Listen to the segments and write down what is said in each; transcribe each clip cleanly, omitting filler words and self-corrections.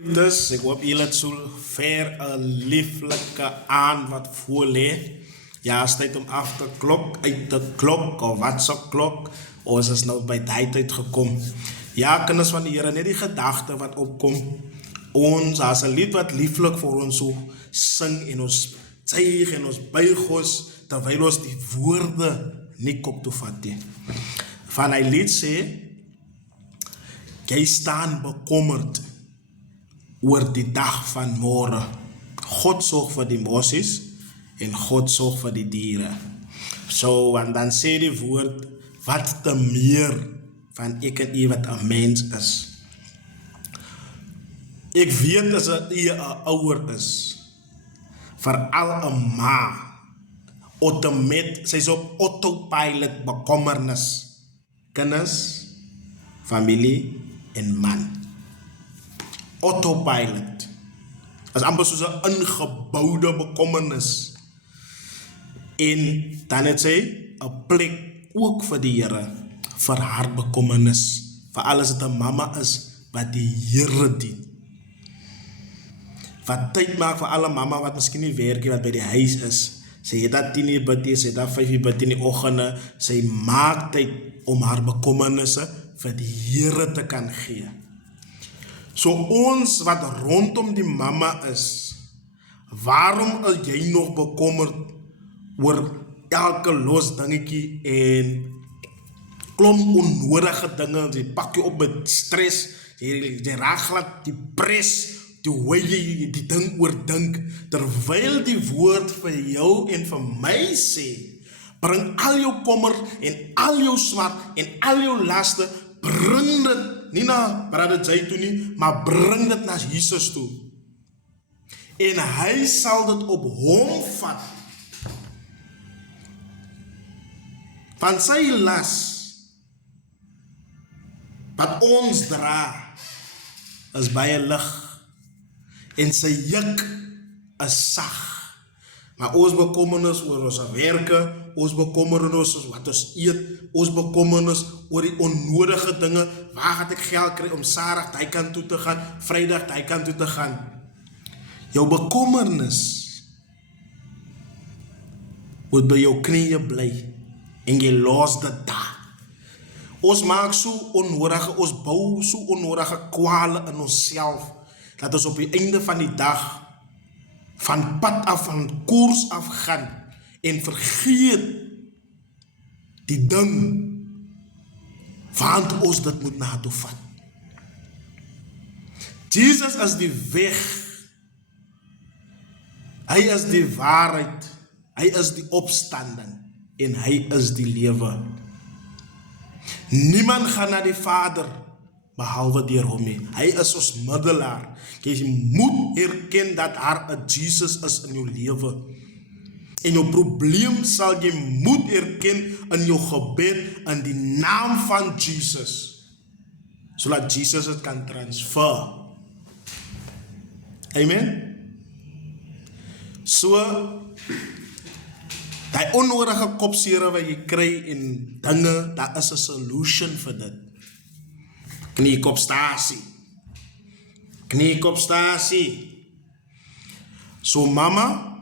Dus ik hoop jullie het zo ver een lieflijke aan wat voorleed. Ja, het is tijd om af te klok, uit de klok of wat zo klok. Ons is nou bij die tijd gekomen. Ja, kennis van de Heer, net die gedachte wat opkomt. Ons als een lied wat lieflijk voor ons zo zing in ons zeig en ons buig ons, terwijl ons die woorden niet op te vatten. Van hij lied sê, jy staan bekommerd oor die dag van morgen. God zorgt voor die mosies en God zorgt voor die dieren. Zo, en dan sê die woord, wat te meer van ek en u wat een mens is. Ik weet dat u een ouder is. Vooral een ma. Sy is op autopilot bekommernis. Kinders, familie en man. Autopilot. Dat is amper soos 'n ingebouwde bekommernis. En dan het sy 'n plek ook vir die Here, vir haar bekommernis. Vir alles wat 'n mama is wat die Here dien. Wat tyd maak vir alle mama wat miskien nie werk nie, wat by die huis is. Sy het dat 10 uur bid, sy het dat 5 uur bid in die oggende. Sy maak tyd om haar bekommernisse vir die Here te kan gee. So ons wat rondom die mama is, waarom is jy nog bekommerd oor elke los dingetjie en klomp onnodige dinge, jy pak jy op met stress, jy raak glad die pres, die hoe jy die ding oordink, terwyl die woord vir jou en vir my sê, bring al jou kommer en al jou smart en al jou laste, bring dit nie na brother Jay toe nie, maar bring dit na Jesus toe. En hy sal dit op hom vat. Van sy las, wat ons dra, is baie lig. En sy juk is sag. Maar ons bekommernis oor ons werke, ons bekommernis oor wat ons eet, ons bekommernis oor die onnodige dinge, waar gaan ek geld kry om Saterdag die kant toe te gaan, Vrydag die kant toe te gaan. Jou bekommernis moet by jou knieë bly en jy los dit daar. Ons maak so onnodige, ons bou so onnodige kwale in onsself, dat ons op die einde van die dag van pad af, van koers af gaan en vergeet die ding want ons dit moet na toe vat. Jesus is die weg, hy is die waarheid, hy is die opstanding en hy is die lewe. Niemand gaan na die Vader behalwe deur hom nie. Hy is ons middelaar. Jy moet erken dat daar 'n Jesus is in jou lewe. En jou probleem sal jy moet erken in jou gebed in die naam van Jesus, sodat Jesus het kan transfer. Amen. So, die onnodige kopsere wat jy kry en dinge, daar is 'n solution vir dit. Kniekopstasie. Kniekopstasie. So mama,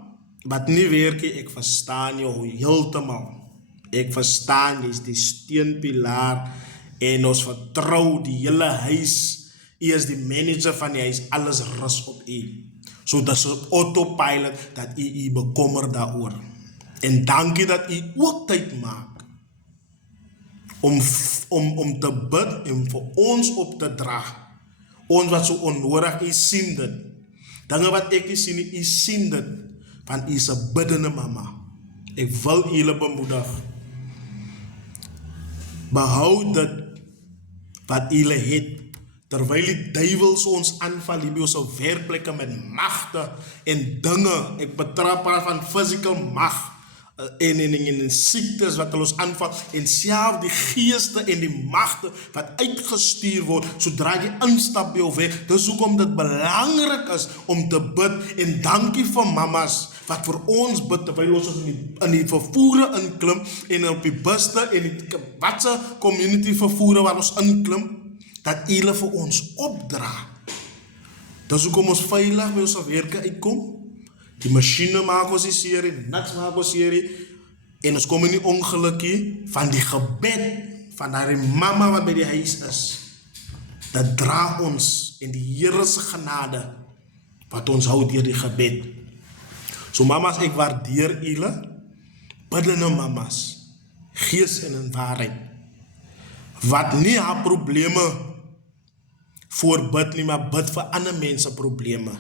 wat nie werk nie, ek verstaan jou heeltemal. Ek verstaan, jy is die steunpilaar en ons vertrou die hele huis. U is die manager van die huis, alles rus op u. So dat is 'n autopilot dat u bekommer daaroor. En dankie dat u ook tyd maak om te bid en vir ons op te dra. Ons wat so onnodig, u sien dit. Dinge wat ek nie sien, u sien dit. Want u is 'n biddende mama. Ek wil julle bemoedig. Behoud dit wat julle het. Terwyl die duiwels ons aanval, die ons op werkplekke met magte en dinge. Ek betrap haar van physical mag. En siektes wat ons aanval, en self die geeste en die magte wat uitgestuur word, sodra jy instap by jou weg. Dis hoekom dit belangrik is om te bid, en dankie vir mamas, wat vir ons bid, terwyl ons in die vervoere inklim, en op die buste, en die watse community vervoere waar ons inklim, dat julle vir ons opdra. Dis hoekom ons veilig by ons werke uitkom. Die masjiene maak ons nie seer nie, niks maak ons seer nie. En ons kom in die ongelukkie van die gebed van daardie mama wat by die huis is. Dat dra ons in die Here se genade wat ons hou deur die gebed. So mamas, ek waardeer julle, biddende mamas, gees en in waarheid, wat nie haar probleme voorbid nie, maar bid vir ander mense probleme.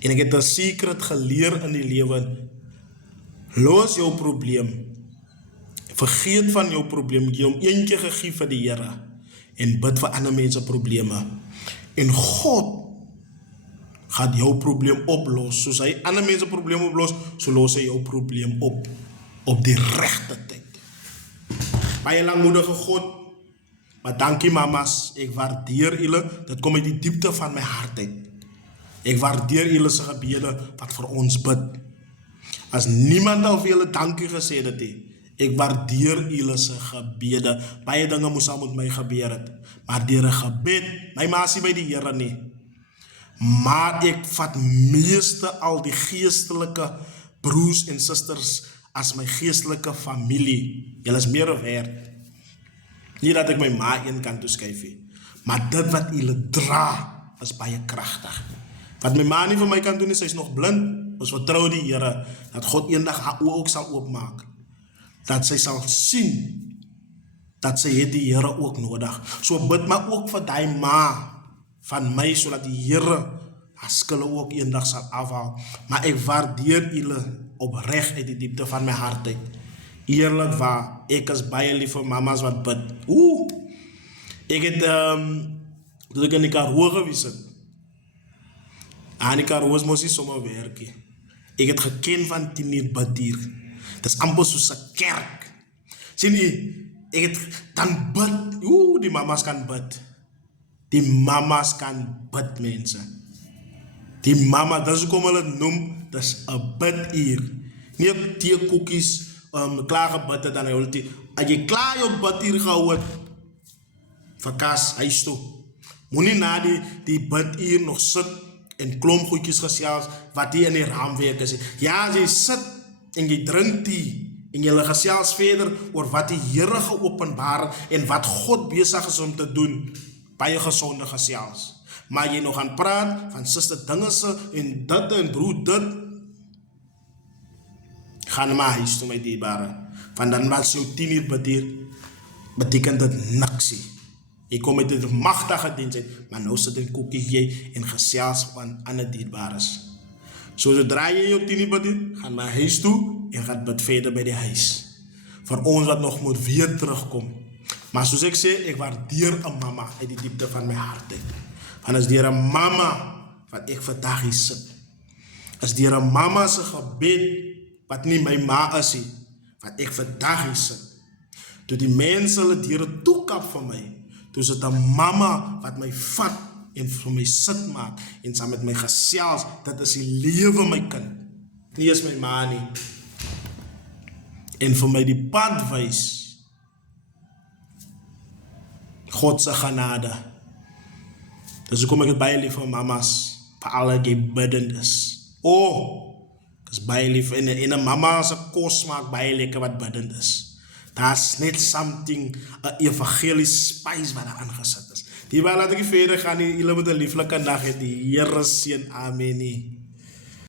En ek het 'n secret geleer in die lewe, los jou probleem, vergeet van jou probleem, jy hom eentjie gegee vir die Here, en bid vir ander mense probleme. En God gaan jou probleem oplos, soos hy ander mense probleem oplos, so los hy jou probleem op die regte tyd. Baie langmoedige God, maar dankie mamas, ek waardeer julle, dit kom uit die diepte van my hart uit. Ek waardeer julle se gebede wat vir ons bid. As niemand al vir julle dankie gesê het nie, ek waardeer julle se gebede. Baie dinge moes al met my gebeur het, maar deur 'n gebed, my ma is nie by die Here nie, maar ek vat meeste al die geestelike broers en susters as my geestelike familie. Julle is meer werd. Nie dat ek my ma een kant toe skuif nie, maar dit wat julle dra is baie kragtig. Wat my ma nie vir my kan doen is, sy is nog blind. Ons vertrou die Here dat God eendag haar oë ook sal oopmaak, dat sy sal sien dat sy het die Here ook nodig. So bid maar ook vir die ma van my, sodat die Here haar skille ook eendag sal afhaal. Maar ek waardeer julle opreg uit die diepte van my hart uit. Eerlik waar, ek is baie lief vir mamas wat bid. Ek het, toe ek in die Karoo gewees het, aan die Karoo is mos nie sommer werkie. Ek het geken van 10 uur bid hier. Dis amper soos 'n kerk. Sien jy, ek het dan bid. Die mamas kan bid. Die mamas kan bid, mense. Die mama, dis hoekom hulle het noem, dis 'n biduur. Nie op teekoekies, klaar gebid het, dan as jy klaar jou biduur gehou het, verkas, huis toe. Moenie na die biduur nog sit en klomp goedjies gesels, wat hier in die raamwerk is. Ja, as jy sit en jy drink tee, en jy gesels verder oor wat die Here geopenbaar en wat God besig is om te doen, baie gesonde gesels. Maar jy nog gaan praat van suster dinge se en dit en broer dit, gaan maar huis toe my dierbare. Van dan was jou 10 uur biduur, beteken dit niks nie. Jy kom met 'n magtige diens uit, maar nou sit en koekie jy en gesels van ander dierbares. So zodra jy jou 10 uur biduur, gaan maar huis toe en gaan bid verder by die huis. Vir ons wat nog moet weer terugkom. Maar soos ek sê, ek waardeer 'n mama uit die diepte van my hart uit. Want as deur 'n mama wat ek vandag hier sit, as deur 'n mama se gebed wat nie my ma is nie, wat ek vandag hier sit, toe die mense hulle deure toekap vir my, toe is dit 'n mama wat my vat en vir my sit maak en saam met my gesels, dit is die lewe my kind, nie is my ma nie, en vir my die pad wys, God se genade. Dis hoekom ek het baie lief vir mamas, vir alle wat biddend is. Ek is baie lief, en 'n mama se kos maak baie lekker wat biddend is. Daar's net something, 'n evangelische spice wat daar aangesit is. Die waar laat ek verder gaan, julle moet 'n lieflike dag hê, die Here seën, amen nie.